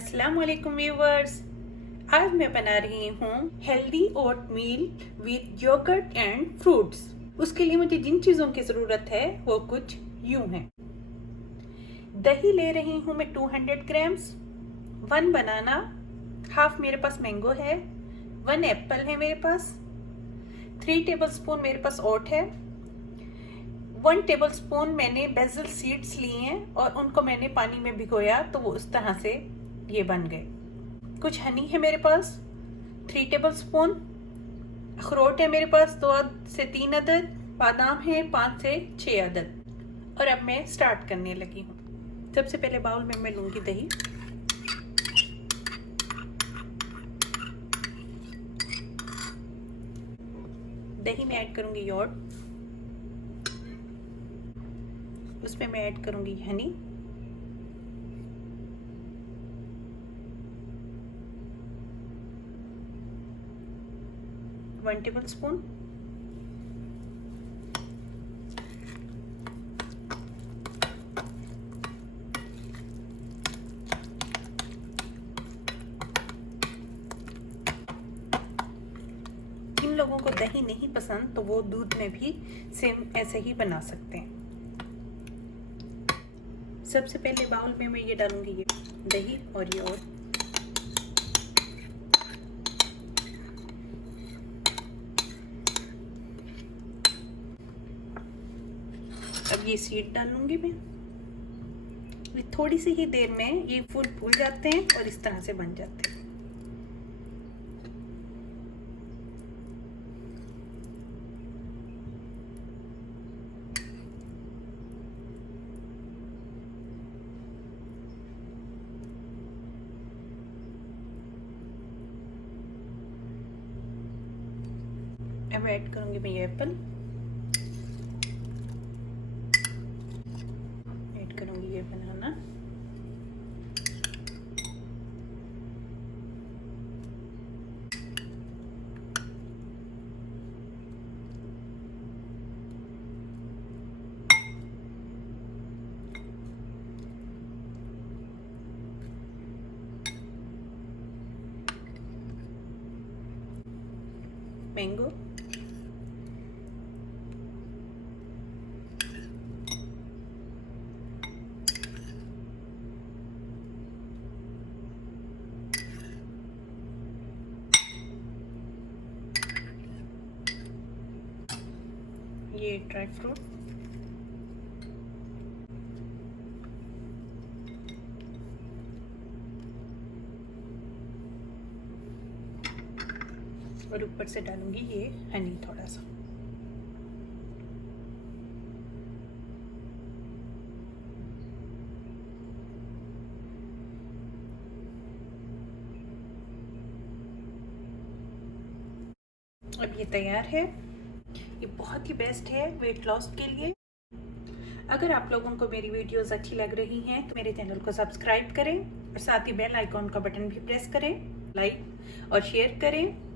अस्सलाम वालेकुम व्यूवर्स। आज मैं बना रही हूँ healthy oatmeal with yoghurt and fruits. उसके लिए मुझे जिन चीज़ों की ज़रूरत है वो कुछ यूं है। दही ले रही हूँ मैं 200 ग्राम्स, 1 बनाना, हाफ मेरे पास मैंगो है, 1 एप्पल है मेरे पास, 3 टेबलस्पून मेरे पास ओट है, 1 टेबलस्पून मैंने बेसिल सीड्स लिए हैं और उनको मैंने पानी में भिगोया तो वो उस तरह से ये बन गए। कुछ हनी है मेरे पास 3 टेबलस्पून, अखरोट है मेरे पास 2 से 3 अदद, बादाम है 5 से 6 अदद। और अब मैं स्टार्ट करने लगी हूँ। सबसे पहले बाउल में मैं लूँगी दही, दही में ऐड करूँगी योगर्ट, उसमें मैं ऐड करूँगी हनी, वन टेबल स्पून, जिन लोगों को दही नहीं पसंद तो वो दूध में भी सेम ऐसे ही बना सकते हैं। सबसे पहले बाउल में मैं ये डालूंगी ये दही और ये और अब ये सीड डालूंगी मैं। थोड़ी सी ही देर में ये फूल फूल जाते हैं और इस तरह से बन जाते हैं। अब ऐड करूंगी मैं ये एप्पल, ऐड करूंगी ये बनाना, मैंगो, ये ड्राई फ्रूट, और ऊपर से डालूंगी ये हनी थोड़ा सा। अब ये तैयार है। ये बहुत ही बेस्ट है वेट लॉस के लिए। अगर आप लोगों को मेरी वीडियोस अच्छी लग रही हैं तो मेरे चैनल को सब्सक्राइब करें और साथ ही बेल आइकॉन का बटन भी प्रेस करें, लाइक और शेयर करें।